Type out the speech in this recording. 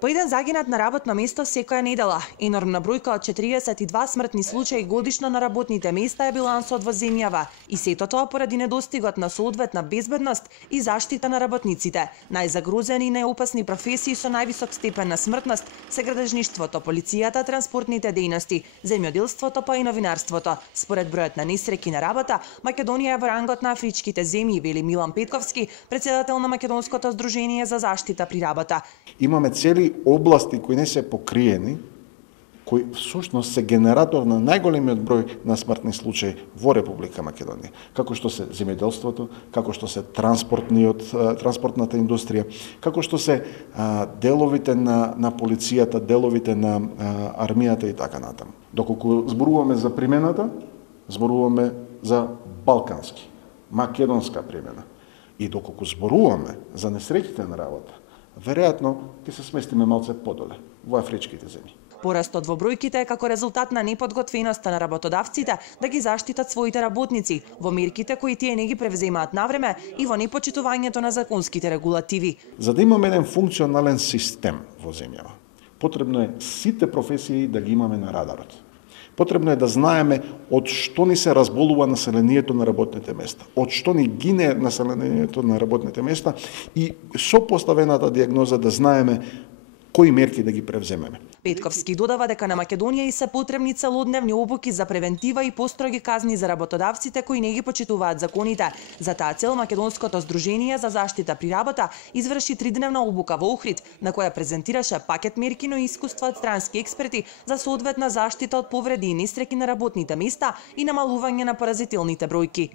По еден загинат на работно место секоја недела. Енормна бројка од 42 смртни случаи годишно на работните места е билансот во земјава. И сето тоа поради недостигот на соодветна безбедност и заштита на работниците. Најзагрозени и најопасни професии со највисок степен на смртност се градежништвото, полицијата, транспортните дејности, земјоделството па и новинарството. Според бројот на несреќи на работа, Македонија е во рангот на афричките земји, вели Милан Петковски, председател на Македонското здружение за заштита при работа. Имаме цели области кои не се покриени, кои всушност се генератор на најголемиот број на смртни случаи во Република Македонија, како што се земјоделството, како што се транспортната индустрија, како што се деловите на полицијата, деловите на армијата и така натаму. Доколку зборуваме за примената, зборуваме за балкански, македонска примена. И доколку зборуваме за несреќите на работа, веројатно ќе се сместиме малце подоле во афричките земји. Порастот во бројките е како резултат на неподготвеноста на работодавците да ги заштитат своите работници, во мерките кои тие не ги превземаат навреме и во непочитувањето на законските регулативи. За да имаме еден функционален систем во земјава, потребно е сите професии да ги имаме на радарот. Потребно е да знаеме од што ни се разболува населението на работните места, од што ни гине населението на работните места и со поставената диагноза да знаеме кои мерки да ги превземеме. Петковски додава дека на Македонија и се потребни целодневни обуки за превентива и построги казни за работодавците кои не ги почитуваат законите. За таа цел Македонското здружение за заштита при работа изврши 3-дневна обука во Охрид, на која презентираше пакет мерки и искуства од странски експерти за соодветна заштита од повреди и несреќи на работните места и намалување на поразителните бројки.